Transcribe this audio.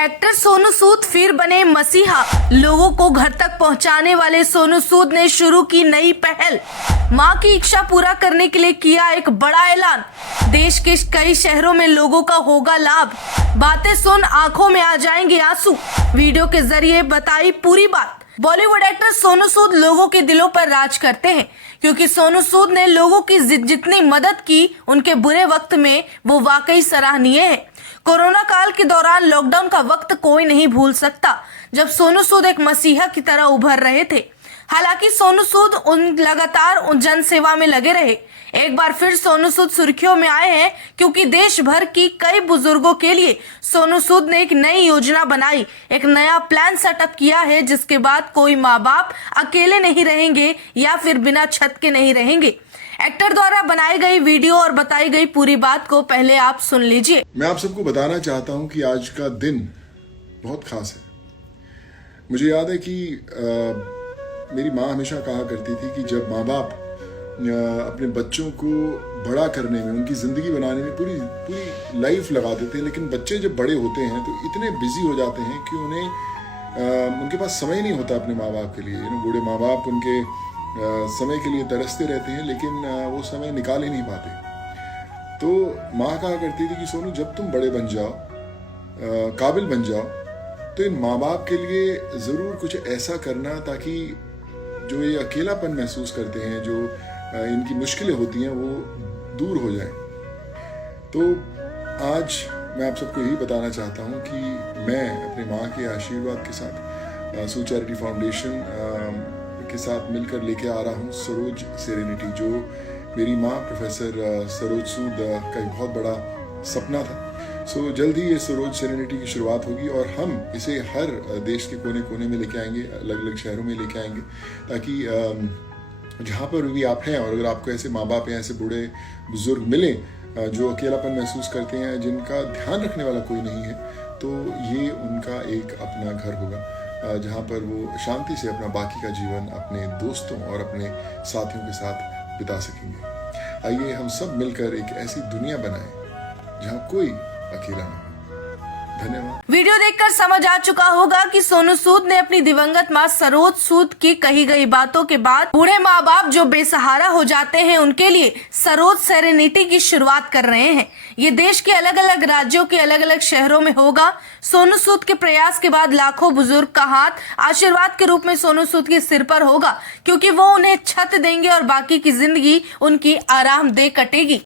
Actor Sonu Sood फिर बने मसीहा। लोगों को घर तक पहुंचाने वाले सोनू सूद ने शुरू की नई पहल। मां की इच्छा पूरा करने के लिए किया एक बड़ा ऐलान। देश के कई शहरों में लोगों का होगा लाभ। बातें सुन आंखों में आ जाएंगे आंसू। वीडियो के जरिए बताई पूरी बात। बॉलीवुड एक्टर सोनू सूद लोगों के दिलों पर राज करते हैं, क्योंकि सोनू सूद ने लोगों की जितनी मदद की उनके बुरे वक्त में वो वाकई सराहनीय है। कोरोना काल के दौरान लॉकडाउन का वक्त कोई नहीं भूल सकता, जब सोनू सूद एक मसीहा की तरह उभर रहे थे। हालांकि सोनू सूद लगातार जन सेवा में लगे रहे। एक बार फिर सोनू सूद सुर्खियों में आए हैं, क्योंकि देश भर की कई बुजुर्गों के लिए सोनू सूद ने एक नई योजना बनाई, एक नया प्लान सेटअप किया है, जिसके बाद कोई माँ बाप अकेले नहीं रहेंगे या फिर बिना छत के नहीं रहेंगे। एक्टर द्वारा बनाई गई वीडियो और बताई गई पूरी बात को पहले आप सुन लीजिए। मैं आप सबको बताना चाहता हूं कि आज का दिन बहुत खास है। मुझे याद है कि मेरी माँ हमेशा कहा करती थी कि जब माँ बाप अपने बच्चों को बड़ा करने में, उनकी ज़िंदगी बनाने में पूरी लाइफ लगा देते हैं, लेकिन बच्चे जब बड़े होते हैं तो इतने बिजी हो जाते हैं कि उनके पास समय नहीं होता अपने माँ बाप के लिए। बूढ़े माँ बाप उनके समय के लिए तरसते रहते हैं, लेकिन वो समय निकाल ही नहीं पाते। तो माँ कहा करती थी कि सोनू, जब तुम बड़े बन जाओ, काबिल बन जाओ, तो इन माँ बाप के लिए ज़रूर कुछ ऐसा करना ताकि जो ये अकेलापन महसूस करते हैं, जो इनकी मुश्किलें होती हैं, वो दूर हो जाएं। तो आज मैं आप सबको यही बताना चाहता हूँ कि मैं अपनी माँ के आशीर्वाद के साथ सू चैरिटी फाउंडेशन के साथ मिलकर लेके आ रहा हूँ सरोज सेरेनिटी, जो मेरी माँ प्रोफेसर सरोज सूद का एक बहुत बड़ा सपना था। सो जल्द ही ये सरोज सेरेनिटी की शुरुआत होगी और हम इसे हर देश के कोने कोने में लेके आएंगे, अलग अलग शहरों में लेके आएंगे, ताकि जहाँ पर भी आप हैं और अगर आपको ऐसे माँ बाप या ऐसे बूढ़े बुजुर्ग मिलें जो अकेलापन महसूस करते हैं, जिनका ध्यान रखने वाला कोई नहीं है, तो ये उनका एक अपना घर होगा जहाँ पर वो शांति से अपना बाकी का जीवन अपने दोस्तों और अपने साथियों के साथ बिता सकेंगे। आइए हम सब मिलकर एक ऐसी दुनिया बनाएं जहाँ कोई अकेला ना हो। धन्यवाद। वीडियो देखकर समझ आ चुका होगा कि सोनू सूद ने अपनी दिवंगत मां सरोज सूद की कही गई बातों के बाद बूढ़े माँ बाप जो बेसहारा हो जाते हैं, उनके लिए सरोज सेरेनिटी की शुरुआत कर रहे हैं। ये देश के अलग अलग राज्यों के अलग अलग शहरों में होगा। सोनू सूद के प्रयास के बाद लाखों बुजुर्ग का हाथ आशीर्वाद के रूप में सोनू सूद के सिर पर होगा, क्योंकि वो उन्हें छत देंगे और बाकी की जिंदगी उनकी आरामदेह कटेगी।